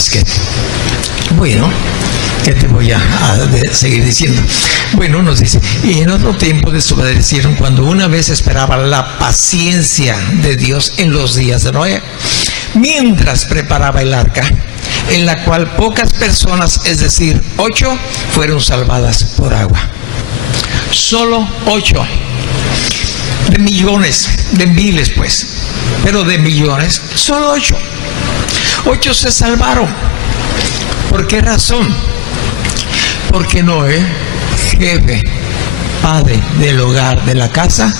Es que, bueno, ¿qué te voy a seguir diciendo? Bueno, nos dice, y en otro tiempo desobedecieron cuando una vez esperaban la paciencia de Dios en los días de Noé, mientras preparaba el arca, en la cual pocas personas, es decir, 8, fueron salvadas por agua. Solo 8. De millones, de miles pues, pero de millones, solo 8. 8 se salvaron. ¿Por qué razón? Porque Noé, jefe, padre del hogar, de la casa,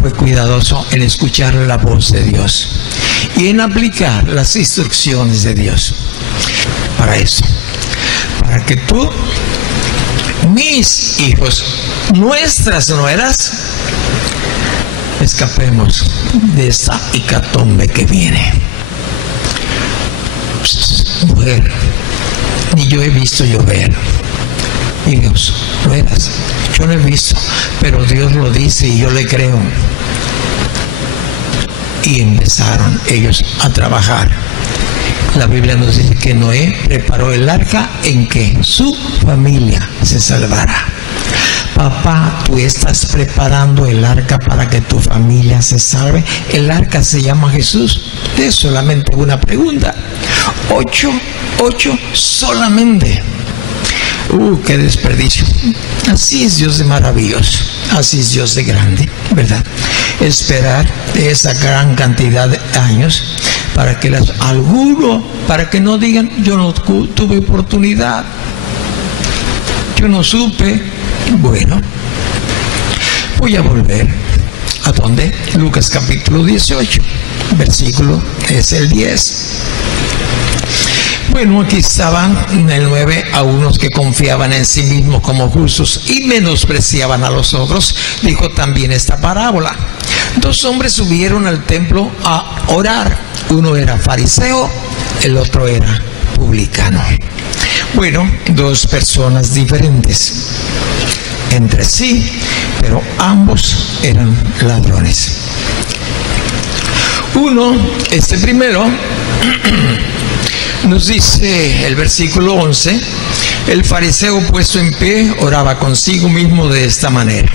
fue cuidadoso en escuchar la voz de Dios y en aplicar las instrucciones de Dios. Para eso, para que tú, mis hijos, nuestras nueras, escapemos de esta hecatombe que viene. Mujer, ni yo he visto llover. Hijos, nueras, yo no he visto, pero Dios lo dice y yo le creo. Y empezaron ellos a trabajar. La Biblia nos dice que Noé preparó el arca en que su familia se salvara. Papá, tú estás preparando el arca para que tu familia se salve. El arca se llama Jesús. Es solamente una pregunta. 8 solamente. Qué desperdicio. Así es Dios de maravilloso. Así es Dios de grande, ¿verdad? Esperar esa gran cantidad de años para que para que no digan, yo no tuve oportunidad, yo no supe. Bueno, voy a volver ¿a dónde? Lucas capítulo 18, versículo es el 10. Bueno, aquí estaban en el 9 a unos que confiaban en sí mismos como justos y menospreciaban a los otros. Dijo también esta parábola. 2 hombres subieron al templo a orar. Uno era fariseo, el otro era publicano. Bueno, 2 personas diferentes entre sí, pero ambos eran ladrones. Este primero, nos dice el versículo 11, el fariseo puesto en pie oraba consigo mismo de esta manera.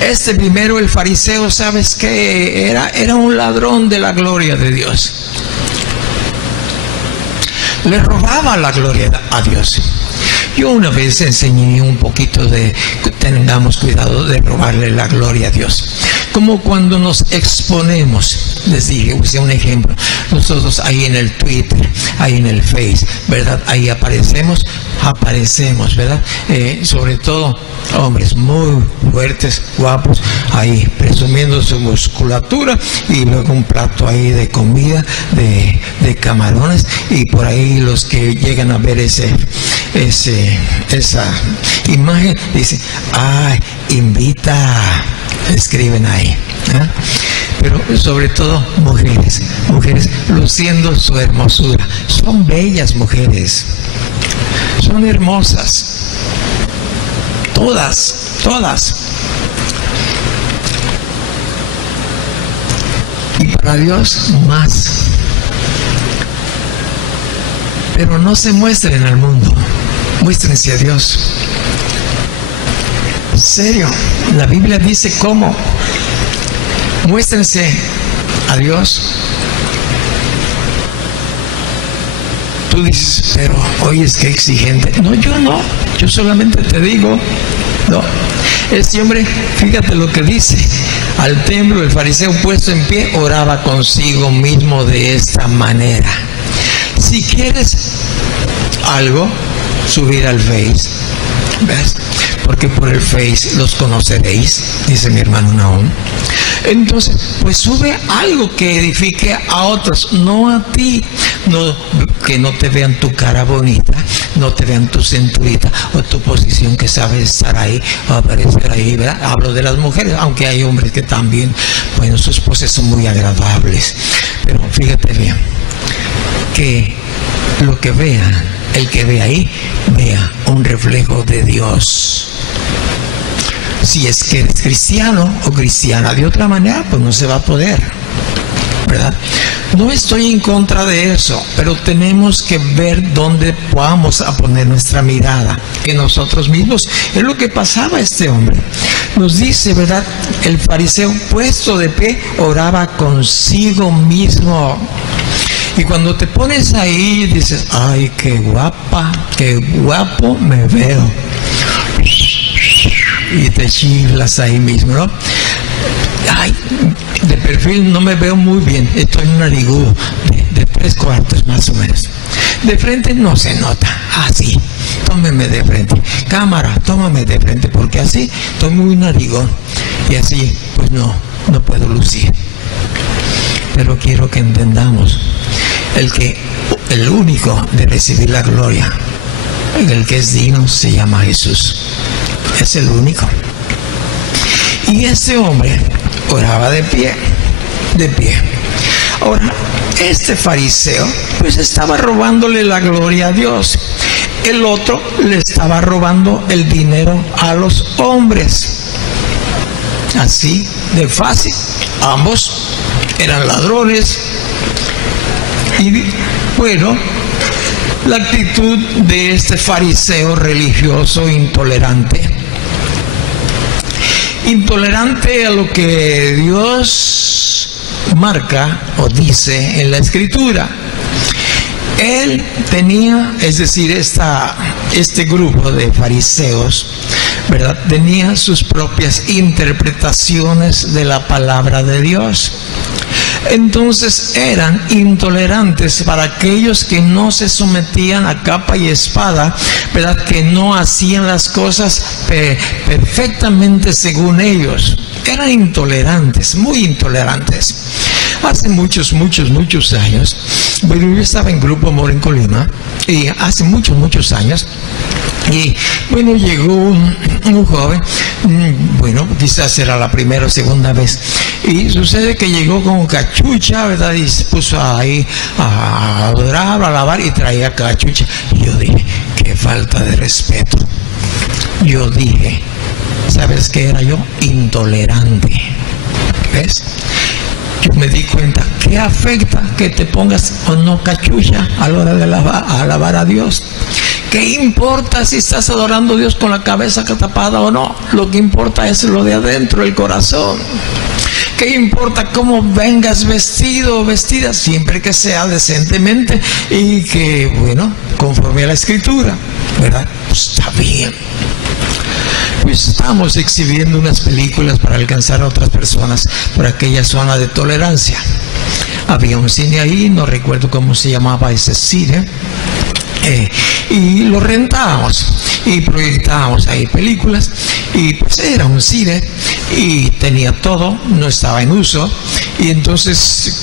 Este primero, el fariseo, ¿sabes qué? Era un ladrón de la gloria de Dios. Le robaba la gloria a Dios. Yo una vez enseñé un poquito de que tengamos cuidado de robarle la gloria a Dios. Como cuando nos exponemos, les dije, usé un ejemplo, nosotros ahí en el Twitter, ahí en el Face, ¿verdad? Ahí aparecemos, ¿verdad? Sobre todo hombres muy fuertes, guapos, ahí presumiendo su musculatura y luego un plato ahí de comida, de camarones, y por ahí los que llegan a ver esa imagen dicen, ¡ay, invita! Escriben ahí, ¿eh? Pero sobre todo mujeres luciendo su hermosura. Son bellas mujeres, son hermosas, todas. Y para Dios más. Pero no se muestren al mundo, muéstrense a Dios. En serio, la Biblia dice cómo. Muéstrense a Dios. Tú dices, pero oye, es que exigente. No, yo solamente te digo, no. Este hombre, fíjate lo que dice. Al templo, el fariseo puesto en pie oraba consigo mismo de esta manera. Si quieres algo, subir al Face, ¿ves? Porque por el Face los conoceréis, dice mi hermano Nahum. Entonces, pues sube algo que edifique a otros, no a ti. No, que no te vean tu cara bonita, no te vean tu cinturita o tu posición que sabes estar ahí o aparecer ahí, ¿verdad? Hablo de las mujeres, aunque hay hombres que también, bueno, sus poses son muy agradables. Pero fíjate bien, que lo que vean, el que ve ahí, vea un reflejo de Dios. Si es que eres cristiano o cristiana, de otra manera, pues no se va a poder, ¿verdad? No estoy en contra de eso, pero tenemos que ver dónde vamos a poner nuestra mirada, en nosotros mismos. Es lo que pasaba a este hombre. Nos dice, ¿verdad? El fariseo, puesto de pie, oraba consigo mismo. Y cuando te pones ahí, dices, ay, qué guapa, qué guapo me veo. Y te chiflas ahí mismo, ¿no? Ay, de perfil no me veo muy bien, estoy narigudo, de 3/4 más o menos. De frente no se nota, así, tómeme de frente. Cámara, tómame de frente, porque así estoy muy narigón. Y así, pues no puedo lucir. Pero quiero que entendamos, el único de recibir la gloria, el que es digno, se llama Jesús. Es el único. Y ese hombre oraba de pie. Ahora, este fariseo pues estaba robándole la gloria a Dios. El otro le estaba robando el dinero a los hombres. Así de fácil. Ambos eran ladrones. Y bueno, la actitud de este fariseo religioso intolerante a lo que Dios marca o dice en la Escritura. Él tenía, es decir, este grupo de fariseos, ¿verdad?, tenía sus propias interpretaciones de la palabra de Dios. Entonces eran intolerantes para aquellos que no se sometían a capa y espada, ¿verdad?, que no hacían las cosas perfectamente según ellos. Eran intolerantes, muy intolerantes. Hace muchos años, bueno, yo estaba en Grupo Amor en Colima, y hace muchos años, y bueno, llegó un joven, bueno, quizás era la primera o segunda vez, y sucede que llegó con cachucha, ¿verdad? Y se puso ahí a adorar, a alabar, y traía cachucha. Y yo dije, qué falta de respeto. Yo dije, ¿sabes qué era yo? Intolerante. ¿Ves? Yo me di cuenta, ¿qué afecta que te pongas o no cachucha a la hora de alabar a Dios? ¿Qué importa si estás adorando a Dios con la cabeza tapada o no? Lo que importa es lo de adentro, el corazón. ¿Qué importa cómo vengas vestido o vestida? Siempre que sea decentemente y que, bueno, conforme a la Escritura, ¿verdad? Pues está bien. Pues estamos exhibiendo unas películas para alcanzar a otras personas por aquella zona de tolerancia. Había un cine ahí, no recuerdo cómo se llamaba ese cine, y lo rentábamos y proyectábamos ahí películas, y pues era un cine y tenía todo, no estaba en uso, y entonces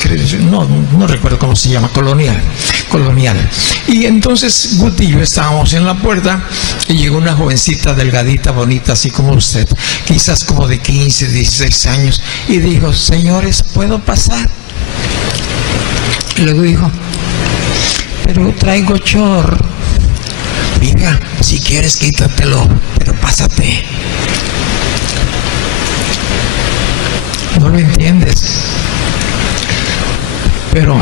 no recuerdo cómo se llama, colonial, y entonces Guti y yo estábamos en la puerta y llegó una jovencita delgadita, bonita, así como usted, quizás como de 15, 16 años, y dijo, señores, ¿puedo pasar? Y luego dijo, pero traigo chor. Mira, si quieres quítatelo, pero pásate. No lo entiendes. Pero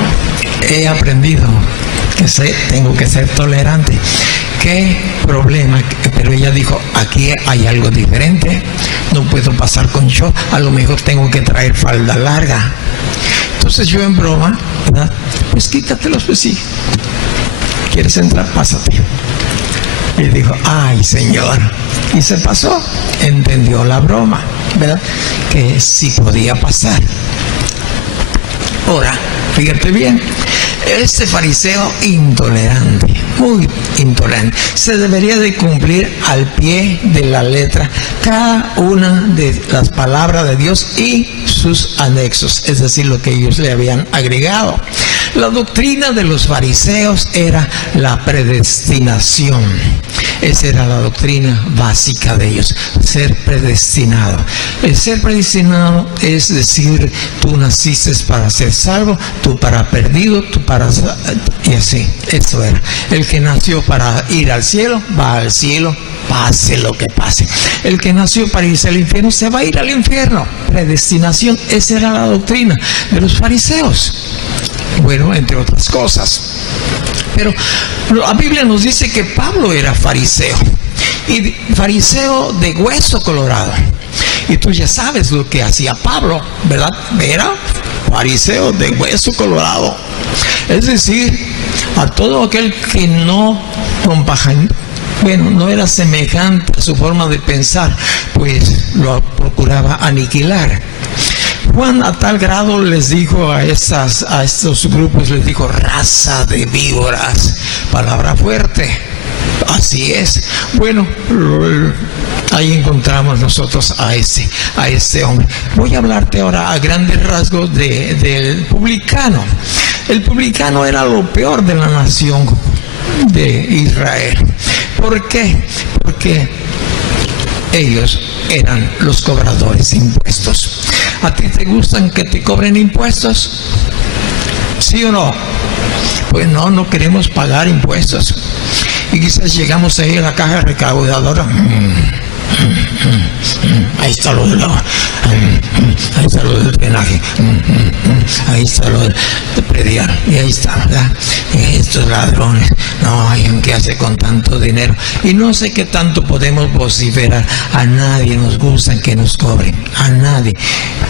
he aprendido que tengo que ser tolerante. ¿Qué problema? Pero ella dijo, aquí hay algo diferente. No puedo pasar con short. A lo mejor tengo que traer falda larga. Entonces yo en broma, ¿verdad? Pues quítatelos, pues sí. ¿Quieres entrar? Pásate. Y dijo, ay, señor. Y se pasó. Entendió la broma, ¿verdad? Que sí podía pasar. Ahora, fíjate bien. Este fariseo intolerante, muy intolerante, se debería de cumplir al pie de la letra cada una de las palabras de Dios y sus anexos, es decir, lo que ellos le habían agregado. La doctrina de los fariseos era la predestinación. Esa era la doctrina básica de ellos, ser predestinado. El ser predestinado es decir, tú naciste para ser salvo, tú para perdido, tú para... y así, eso era. El que nació para ir al cielo, va al cielo, pase lo que pase. El que nació para irse al infierno, se va a ir al infierno. Predestinación, esa era la doctrina de los fariseos. Bueno, entre otras cosas. Pero la Biblia nos dice que Pablo era fariseo, y fariseo de hueso colorado. Y tú ya sabes lo que hacía Pablo, ¿verdad? Era fariseo de hueso colorado. Es decir, a todo aquel que no no era semejante a su forma de pensar, pues lo procuraba aniquilar. Juan a tal grado les dijo a estos grupos, les dijo, raza de víboras, palabra fuerte. Así es. Bueno, ahí encontramos nosotros a este hombre. Voy a hablarte ahora a grandes rasgos del publicano. El publicano era lo peor de la nación de Israel. ¿Por qué? Porque ellos eran los cobradores de impuestos. ¿A ti te gustan que te cobren impuestos? ¿Sí o no? Pues no queremos pagar impuestos. Y quizás llegamos ahí a la caja recaudadora. Ahí está lo del agua, ahí está lo del drenaje, ahí está lo del predial, y ahí está, ¿verdad? Y estos ladrones, no hay un que hace con tanto dinero. Y no sé qué tanto podemos vociferar. A nadie nos gusta que nos cobren, a nadie.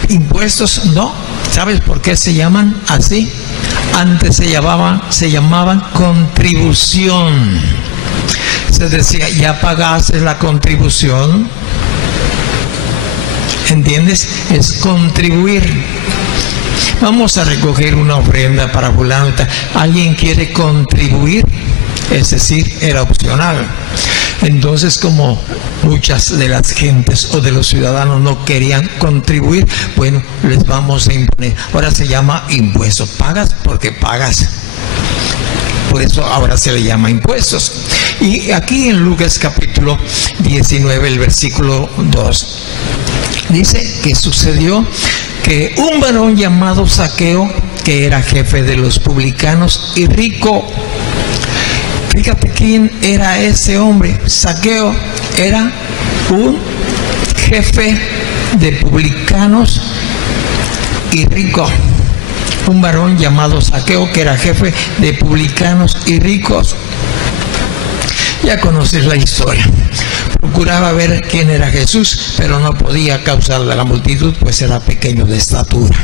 Impuestos, no. ¿Sabes por qué se llaman así? Antes se llamaban contribución. Se decía, ya pagaste la contribución. ¿Entiendes? Es contribuir. Vamos a recoger una ofrenda para fulano. ¿Alguien quiere contribuir? Es decir, era opcional. Entonces, como muchas de las gentes o de los ciudadanos no querían contribuir, bueno, les vamos a imponer. Ahora se llama impuesto. Pagas porque pagas. Por eso ahora se le llama impuestos. Y aquí en Lucas capítulo 19, el versículo 2, dice que sucedió que un varón llamado Zaqueo, que era jefe de los publicanos y rico. Fíjate quién era ese hombre. Zaqueo era un jefe de publicanos y rico. Un varón llamado Zaqueo, que era jefe de publicanos y ricos. Ya conoces la historia. Procuraba ver quién era Jesús, pero no podía causarle a la multitud, pues era pequeño de estatura.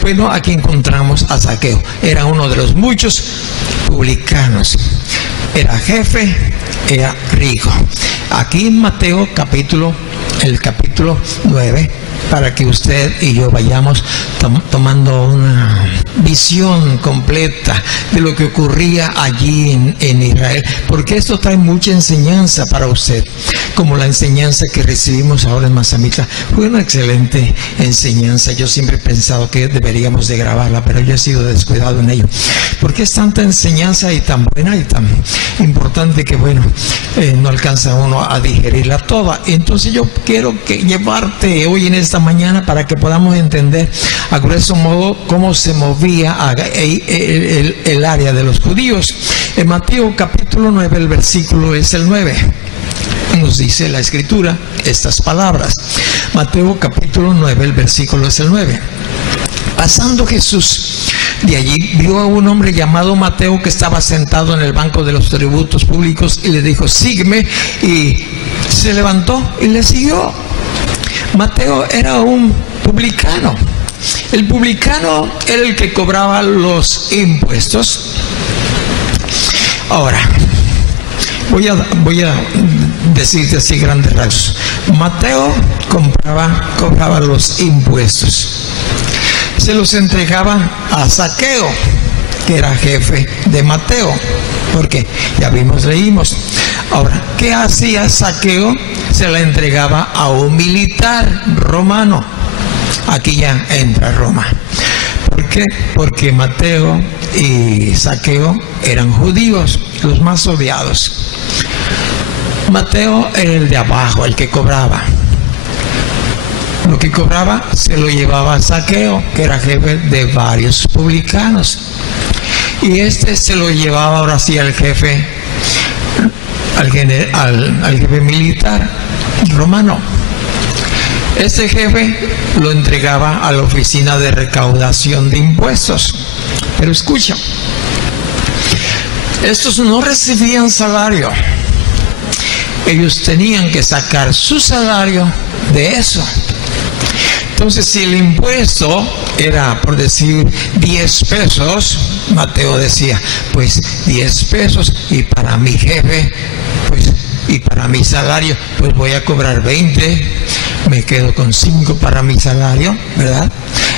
Bueno, aquí encontramos a Zaqueo. Era uno de los muchos publicanos. Era jefe, era rico. Aquí en Mateo el capítulo 9, para que usted y yo vayamos tomando una visión completa de lo que ocurría allí en Israel, porque esto trae mucha enseñanza para usted, como la enseñanza que recibimos ahora en Mazamitla. Fue una excelente enseñanza. Yo siempre he pensado que deberíamos de grabarla, pero yo he sido descuidado en ello, porque es tanta enseñanza y tan buena y tan importante que no alcanza uno a digerirla toda. Entonces yo quiero llevarte hoy en esta mañana para que podamos entender a grueso modo cómo se movía el área de los judíos. En Mateo capítulo 9, el versículo es el 9. Nos dice la escritura estas palabras. Mateo capítulo 9, el versículo es el 9. Pasando Jesús de allí, vio a un hombre llamado Mateo que estaba sentado en el banco de los tributos públicos y le dijo, sígueme, y se levantó y le siguió. Mateo era un publicano. El publicano era el que cobraba los impuestos. Ahora, voy a decirte así grandes rasgos. Mateo cobraba los impuestos. Se los entregaba a Zaqueo, que era jefe de Mateo, porque ya leímos. Ahora, ¿qué hacía Zaqueo? Se la entregaba a un militar romano. Aquí ya entra Roma. ¿Por qué? Porque Mateo y Zaqueo eran judíos, los más odiados. Mateo era el de abajo, el que cobraba. Lo que cobraba se lo llevaba a Zaqueo, que era jefe de varios publicanos. Y se lo llevaba ahora sí al jefe, al jefe militar romano. Este jefe lo entregaba a la oficina de recaudación de impuestos. Pero escucha, estos no recibían salario. Ellos tenían que sacar su salario de eso. Entonces, si el impuesto era, por decir, 10 pesos, Mateo decía, pues 10 pesos, y para mi jefe, pues, y para mi salario, pues voy a cobrar 20, me quedo con 5 para mi salario, ¿verdad?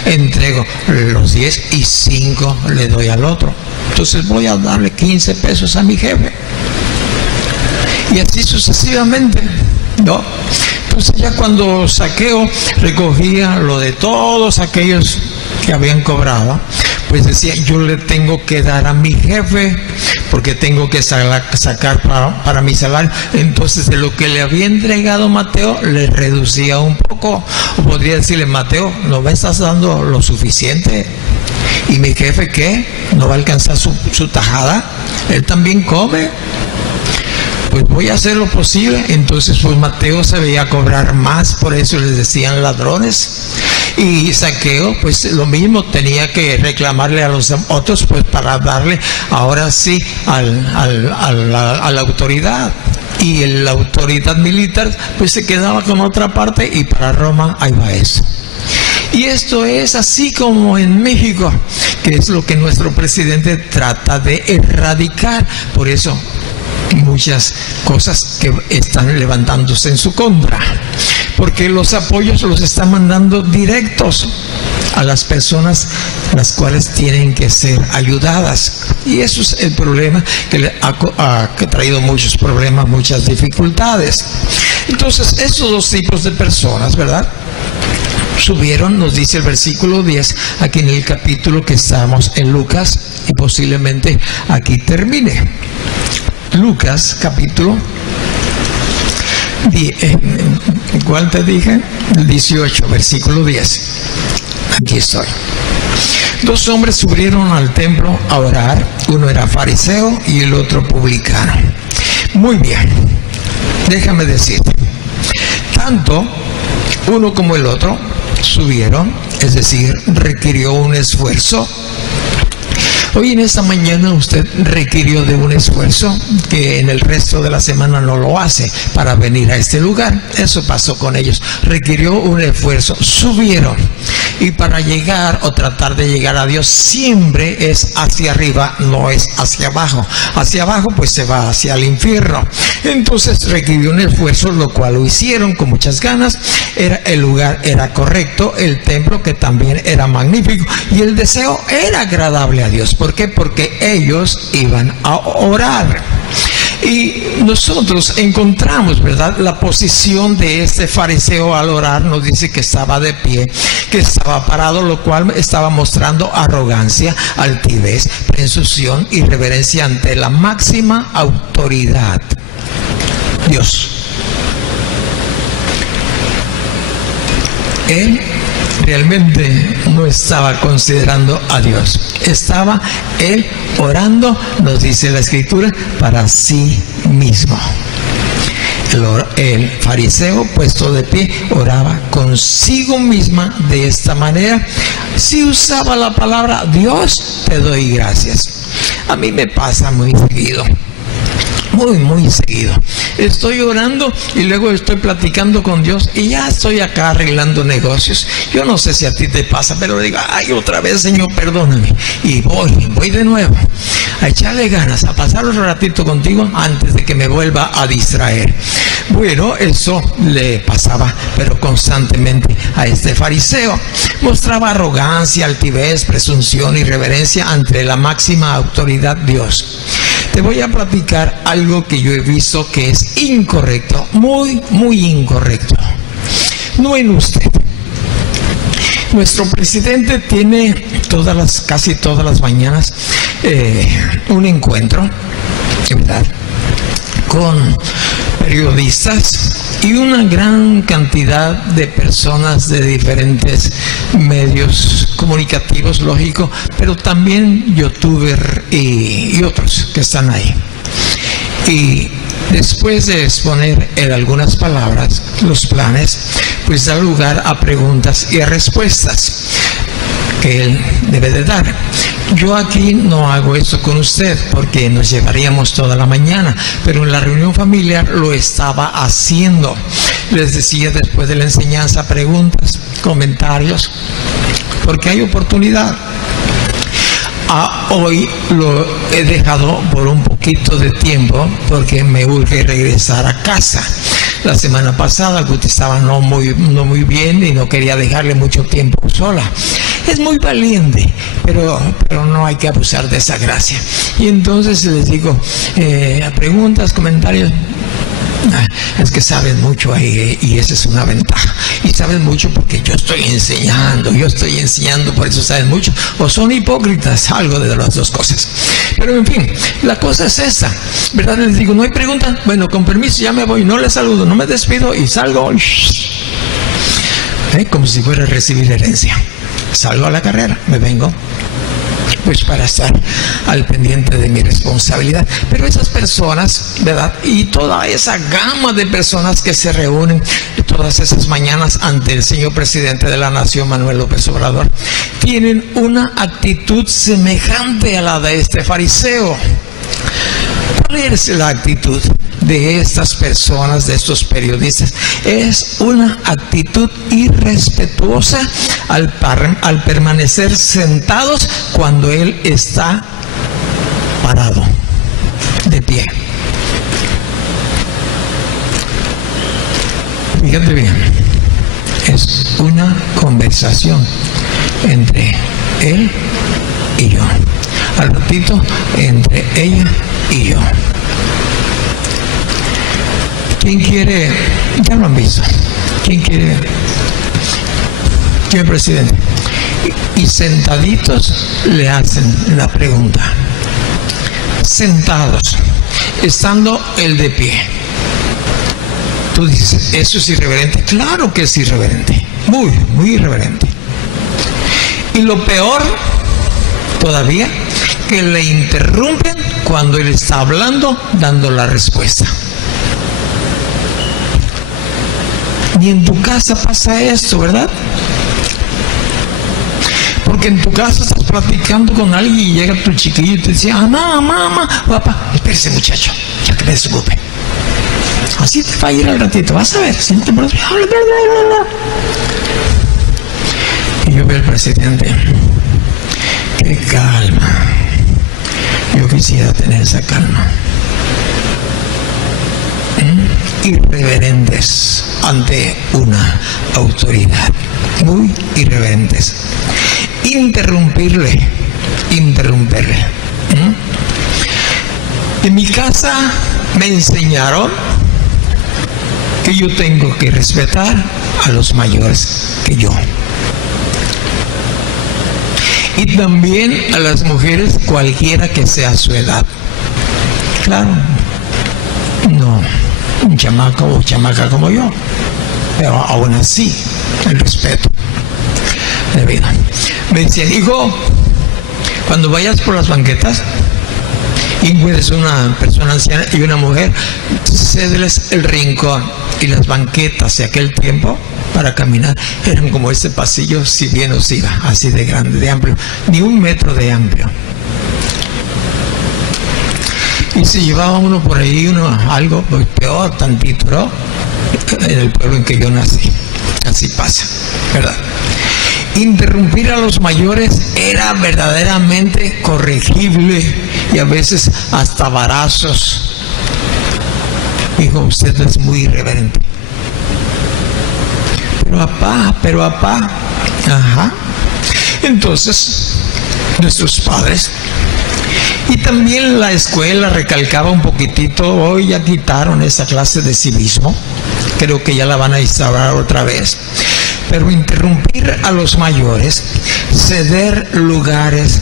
Entrego los 10 y 5 le doy al otro. Entonces voy a darle 15 pesos a mi jefe. Y así sucesivamente, ¿no? Entonces ya cuando Zaqueo recogía lo de todos aquellos que habían cobrado, pues decía, yo le tengo que dar a mi jefe porque tengo que sacar para mi salario. Entonces de lo que le había entregado Mateo le reducía un poco, o podría decirle, Mateo, ¿no me estás dando lo suficiente? ¿Y mi jefe qué? ¿No va a alcanzar su tajada? Él también come. Pues voy a hacer lo posible. Entonces pues Mateo se veía cobrar más, por eso les decían ladrones. Y Zaqueo pues lo mismo, tenía que reclamarle a los otros pues para darle ahora sí a la autoridad. Y la autoridad militar pues se quedaba con otra parte, y para Roma ahí va eso. Y esto es así como en México, que es lo que nuestro presidente trata de erradicar. Por eso muchas cosas que están levantándose en su contra, porque los apoyos los están mandando directos a las personas las cuales tienen que ser ayudadas, y eso es el problema que ha traído muchos problemas, muchas dificultades. Entonces estos dos tipos de personas, ¿verdad?, subieron, nos dice el versículo 10 aquí en el capítulo que estamos en Lucas, y posiblemente aquí termine. Lucas capítulo 10, ¿cuál te dije? 18, versículo 10. Aquí estoy. Dos hombres subieron al templo a orar, uno era fariseo y el otro publicano. Muy bien, déjame decirte, tanto uno como el otro subieron, es decir, requirió un esfuerzo. Hoy en esta mañana usted requirió de un esfuerzo que en el resto de la semana no lo hace para venir a este lugar. Eso pasó con ellos. Requirió un esfuerzo, subieron. Y para llegar o tratar de llegar a Dios siempre es hacia arriba, no es hacia abajo. Hacia abajo pues se va hacia el infierno. Entonces requirió un esfuerzo, lo cual lo hicieron con muchas ganas. El lugar era correcto, el templo que también era magnífico, y el deseo era agradable a Dios. ¿Por qué? Porque ellos iban a orar. Y nosotros encontramos, ¿verdad?, la posición de este fariseo al orar. Nos dice que estaba de pie, que estaba parado, lo cual estaba mostrando arrogancia, altivez, presunción y reverencia ante la máxima autoridad, Dios. Él realmente no estaba considerando a Dios. Estaba él orando, nos dice la Escritura, para sí mismo. El fariseo, puesto de pie, oraba consigo misma de esta manera. Si usaba la palabra, Dios, te doy gracias. A mí me pasa muy seguido. Muy seguido. Estoy orando y luego estoy platicando con Dios y ya estoy acá arreglando negocios. Yo no sé si a ti te pasa, pero digo, ay, otra vez, Señor, perdóname. Y voy de nuevo a echarle ganas, a pasar un ratito contigo antes de que me vuelva a distraer. Bueno, eso le pasaba, pero constantemente a este fariseo. Mostraba arrogancia, altivez, presunción y reverencia ante la máxima autoridad, Dios. Te voy a platicar algo que yo he visto que es incorrecto, muy incorrecto. No en usted. Nuestro presidente tiene casi todas las mañanas un encuentro, ¿verdad?, con periodistas y una gran cantidad de personas de diferentes medios comunicativos, lógico, pero también youtuber y otros que están ahí. Y después de exponer en algunas palabras los planes, pues da lugar a preguntas y a respuestas que él debe de dar. Yo aquí no hago eso con usted porque nos llevaríamos toda la mañana, pero en la reunión familiar lo estaba haciendo. Les decía después de la enseñanza preguntas, comentarios, porque hay oportunidad. Hoy lo he dejado por un poquito de tiempo porque me urge regresar a casa. La semana pasada Guti estaba no muy bien y no quería dejarle mucho tiempo sola. Es muy valiente, pero no hay que abusar de esa gracia. Y entonces les digo, preguntas, comentarios. Es que saben mucho ahí y esa es una ventaja. Y saben mucho porque yo estoy enseñando, por eso saben mucho. O son hipócritas, algo de las dos cosas. Pero en fin, la cosa es esta, ¿verdad? Les digo, no hay pregunta. Bueno, con permiso, ya me voy, no les saludo, no me despido y salgo. Como si fuera a recibir herencia. Salgo a la carrera, me vengo. Pues para estar al pendiente de mi responsabilidad. Pero esas personas, ¿verdad? Y toda esa gama de personas que se reúnen todas esas mañanas ante el señor presidente de la nación, Manuel López Obrador, tienen una actitud semejante a la de este fariseo. ¿Cuál es la actitud de estas personas, de estos periodistas? Es una actitud irrespetuosa al permanecer sentados cuando él está parado, de pie. Fíjate bien, es una conversación entre él y yo. Al ratito, entre ella y yo. ¿Quién quiere? Ya lo han visto. ¿Quién quiere? ¿Quién presidente? Y sentaditos le hacen la pregunta. Sentados, estando él de pie. Tú dices, ¿eso es irreverente? Claro que es irreverente. Muy, muy irreverente. Y lo peor, todavía, que le interrumpen cuando él está hablando, dando la respuesta. Ni en tu casa pasa esto, ¿verdad? Porque en tu casa estás platicando con alguien y llega tu chiquillo y te dice, mamá, papá, espérese muchacho, ya que me desocupe. Así te va a ir al ratito, vas a ver, siéntate por otro. Y yo veo al presidente, qué calma. Yo quisiera tener esa calma. Irreverentes ante una autoridad, muy irreverentes. Interrumpirle. En mi casa me enseñaron que yo tengo que respetar a los mayores que yo. Y también a las mujeres, cualquiera que sea su edad. Claro, no un chamaco o chamaca como yo, pero aún así, el respeto debido. Me decían, hijo, cuando vayas por las banquetas y encuentres una persona anciana y una mujer, cédeles el rincón. Y las banquetas de aquel tiempo para caminar eran como este pasillo, si bien os iba, así de grande, de amplio, ni 1 metro de amplio. Y si llevaba uno por ahí, algo pues peor tantito, ¿no? En el pueblo en que yo nací, así pasa, ¿verdad? Interrumpir a los mayores era verdaderamente corregible y a veces hasta varazos. Dijo, usted es muy irreverente. Pero papá, ajá. Entonces, nuestros padres, y también la escuela recalcaba un poquitito, hoy ya quitaron esa clase de civismo, creo que ya la van a instaurar otra vez, pero interrumpir a los mayores, ceder lugares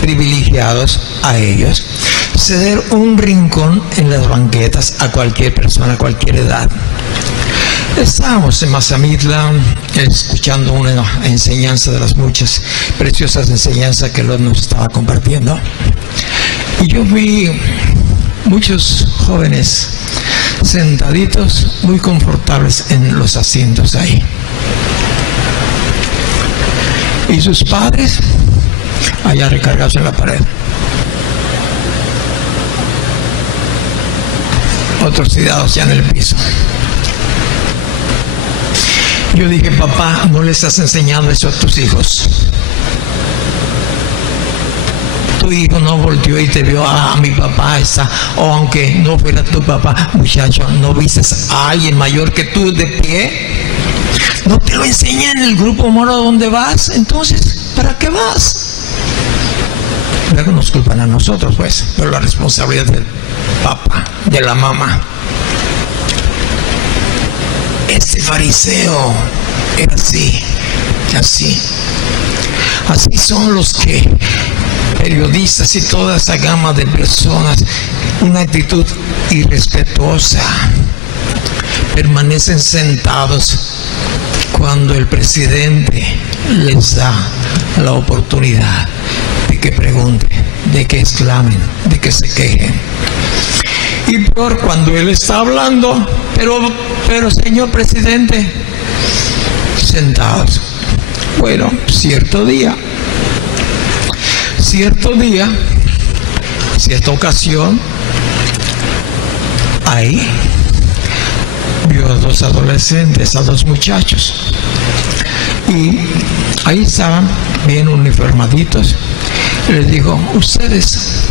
privilegiados a ellos, ceder un rincón en las banquetas a cualquier persona, a cualquier edad. Estábamos en Mazamitla escuchando una enseñanza de las muchas preciosas enseñanzas que Lord nos estaba compartiendo. Y yo vi muchos jóvenes sentaditos, muy confortables en los asientos ahí. Y sus padres allá recargados en la pared. Otros tirados ya en el piso. Yo dije, papá, no le estás enseñando eso a tus hijos. Tu hijo no volteó y te vio, mi papá está, o aunque no fuera tu papá, muchacho, ¿no vistes a alguien mayor que tú de pie? ¿No te lo enseña en el grupo moro donde vas? Entonces, ¿para qué vas? Luego nos culpan a nosotros, pues, pero la responsabilidad es del papá, de la mamá. Este fariseo era así. Así son los que periodistas y toda esa gama de personas, una actitud irrespetuosa, permanecen sentados cuando el presidente les da la oportunidad de que pregunten, de que exclamen, de que se quejen. Y peor cuando él está hablando, pero señor presidente, sentados. Bueno, cierta ocasión, ahí vio a dos adolescentes, a dos muchachos, y ahí estaban bien uniformaditos. Y les dijo, ustedes,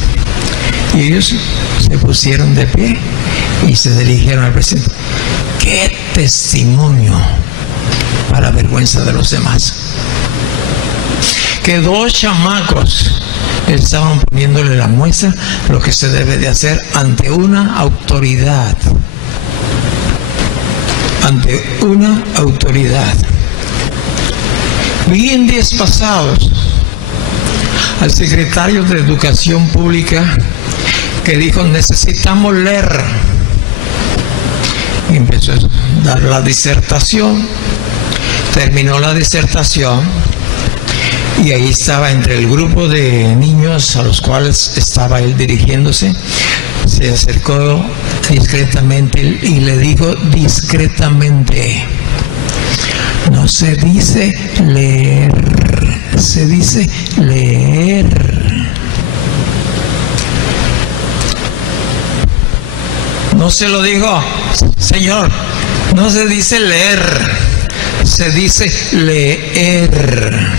y ellos se pusieron de pie y se dirigieron al presidente. ¡Qué testimonio para vergüenza de los demás! Que dos chamacos estaban poniéndole la muestra lo que se debe de hacer ante una autoridad. Ante una autoridad. Vi en días pasados al secretario de Educación Pública que dijo, necesitamos leer. Y empezó a dar la disertación. Terminó la disertación y ahí estaba entre el grupo de niños a los cuales estaba él dirigiéndose. Se acercó discretamente y le dijo discretamente, no se dice leer, se dice leer. No se lo digo, señor, no se dice leer, se dice leer.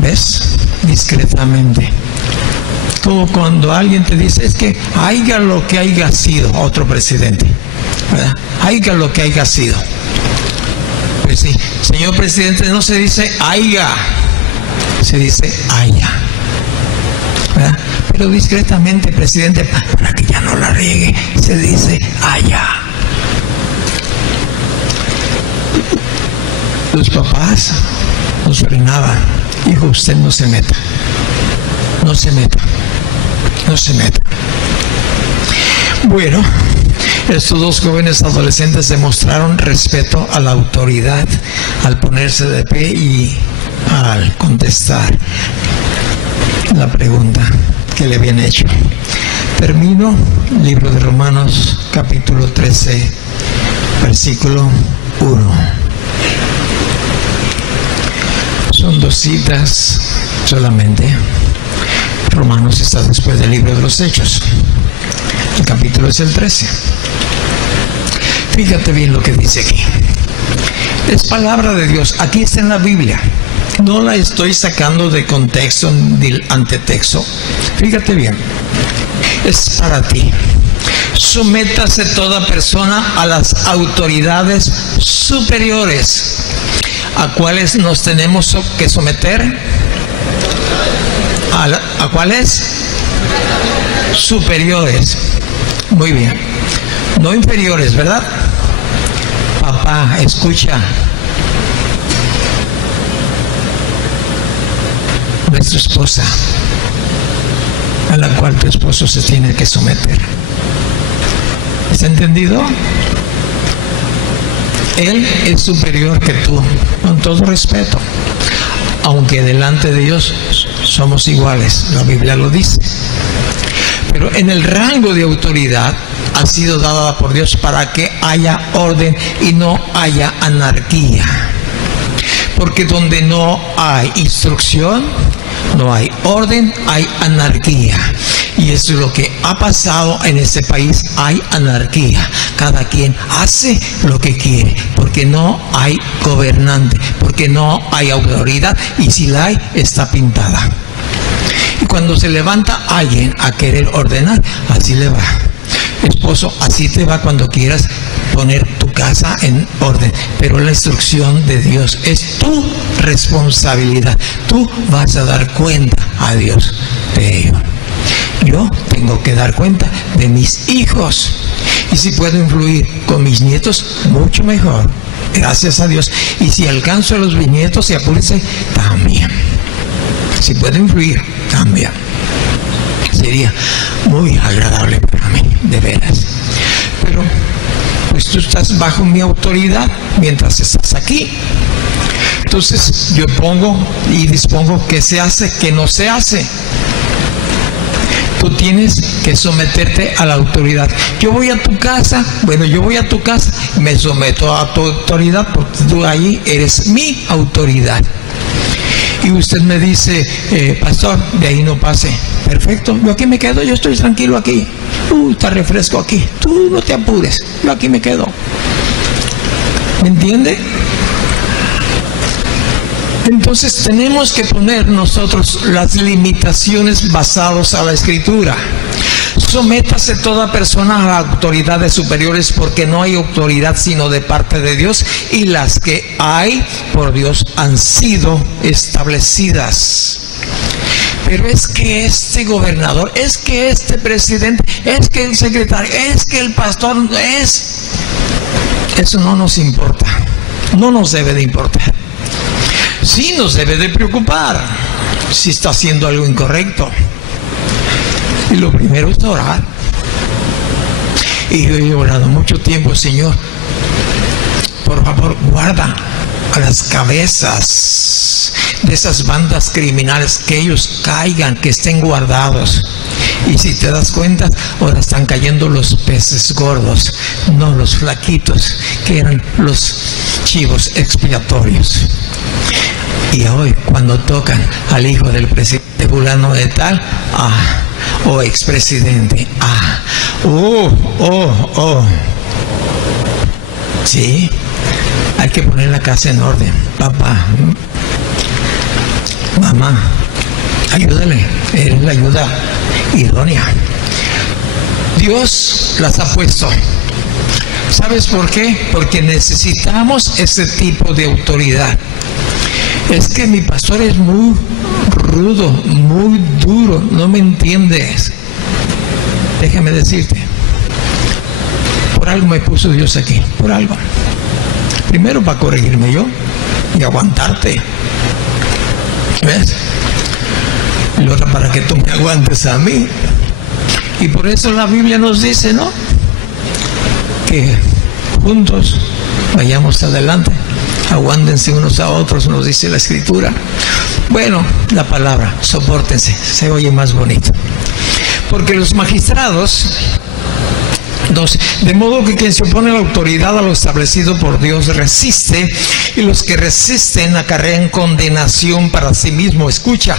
¿Ves? Discretamente. Como cuando alguien te dice, es que haya lo que haya sido, otro presidente, ¿verdad? Haya lo que haya sido. Pues sí, señor presidente, no se dice haya, se dice haya, ¿verdad? Pero discretamente, presidente, para que ya no la riegue, se dice haya. Los papás nos frenaban. Hijo, usted no se meta. No se meta. No se meta. Bueno, estos dos jóvenes adolescentes demostraron respeto a la autoridad al ponerse de pie y al contestar la pregunta que le habían hecho. Termino, libro de Romanos, capítulo 13, versículo 1. Son dos citas solamente. Romanos está después del libro de los Hechos. El capítulo es el 13. Fíjate bien lo que dice aquí. Es palabra de Dios. Aquí está en la Biblia. No la estoy sacando de contexto ni antetexto. Fíjate bien. Es para ti. Sométase toda persona a las autoridades superiores. ¿A cuáles nos tenemos que someter? ¿A cuáles? Superiores. Muy bien. No inferiores, ¿verdad? Papá, escucha. Nuestra esposa. a la cual tu esposo se tiene que someter. ¿Está entendido? Él es superior que tú, con todo respeto, aunque delante de Dios somos iguales, la Biblia lo dice. Pero en el rango de autoridad ha sido dada por Dios para que haya orden y no haya anarquía. Porque donde no hay instrucción, no hay orden, hay anarquía. Y eso es lo que ha pasado en este país, hay anarquía. Cada quien hace lo que quiere, porque no hay gobernante, porque no hay autoridad, y si la hay, está pintada. Y cuando se levanta alguien a querer ordenar, así le va. Esposo, así te va cuando quieras poner tu casa en orden, pero la instrucción de Dios es tu responsabilidad. Tú vas a dar cuenta a Dios de ello. Yo tengo que dar cuenta de mis hijos, y si puedo influir con mis nietos, mucho mejor, gracias a Dios. Y si alcanzo a los bisnietos, y apúrese, también. Si puedo influir, también. Sería muy agradable para mí, de veras. Pero pues tú estás bajo mi autoridad mientras estás aquí. Entonces yo pongo y dispongo qué se hace, qué no se hace. Tú tienes que someterte a la autoridad. Yo voy a tu casa, me someto a tu autoridad, porque tú ahí eres mi autoridad. Y usted me dice, pastor, de ahí no pase. Perfecto, yo aquí me quedo, yo estoy tranquilo aquí. Está refresco aquí, tú no te apures, yo aquí me quedo. ¿Me entiende? Entonces tenemos que poner nosotros las limitaciones basadas a la Escritura. Sométase toda persona a las autoridades superiores, porque no hay autoridad sino de parte de Dios, y las que hay por Dios han sido establecidas. Pero es que este gobernador, es que este presidente, es que el secretario, es que el pastor, eso no nos importa, no nos debe de importar. Sí nos debe de preocupar si está haciendo algo incorrecto. Y lo primero es orar. Y yo he orado mucho tiempo, Señor, por favor, guarda a las cabezas de esas bandas criminales, que ellos caigan, que estén guardados. Y si te das cuenta, ahora están cayendo los peces gordos, no los flaquitos, que eran los chivos expiatorios. Y hoy, cuando tocan al hijo del presidente fulano de tal, o expresidente, sí, hay que poner la casa en orden. Papá, mamá, ayúdale, eres la ayuda idónea. Dios las ha puesto. ¿Sabes por qué? Porque necesitamos ese tipo de autoridad. Es que mi pastor es muy rudo, muy duro, no me entiendes. Déjame decirte, por algo me puso Dios aquí, por algo. Primero para corregirme yo y aguantarte, ¿ves? Y luego para que tú me aguantes a mí. Y por eso la Biblia nos dice, ¿no?, que juntos vayamos adelante. Aguántense unos a otros, nos dice la Escritura. Bueno, la palabra, sopórtense, se oye más bonito. Porque los magistrados, de modo que quien se opone a la autoridad, a lo establecido por Dios, resiste, y los que resisten acarrean condenación para sí mismo. Escucha,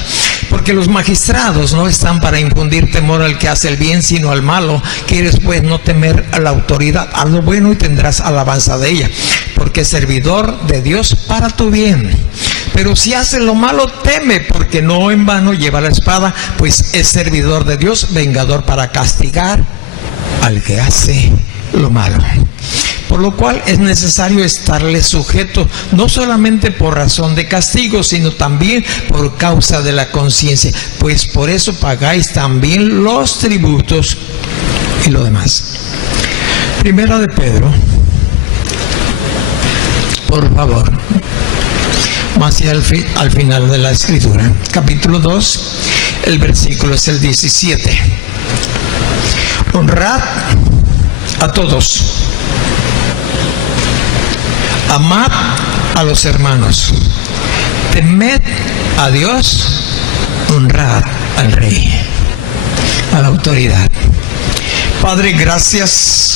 porque los magistrados no están para infundir temor al que hace el bien, sino al malo. Quieres pues no temer a la autoridad, haz lo bueno y tendrás alabanza de ella, porque es servidor de Dios para tu bien. Pero si hace lo malo, teme, porque no en vano lleva la espada, pues es servidor de Dios, vengador para castigar al que hace lo malo. Por lo cual es necesario estarle sujeto, no solamente por razón de castigo, sino también por causa de la conciencia, pues por eso pagáis también los tributos y lo demás. Primera de Pedro, por favor, más al final de la Escritura, capítulo 2, el versículo, es el 17. Honrad a todos. Amad a los hermanos. Temed a Dios. Honrad al Rey, a la autoridad. Padre, gracias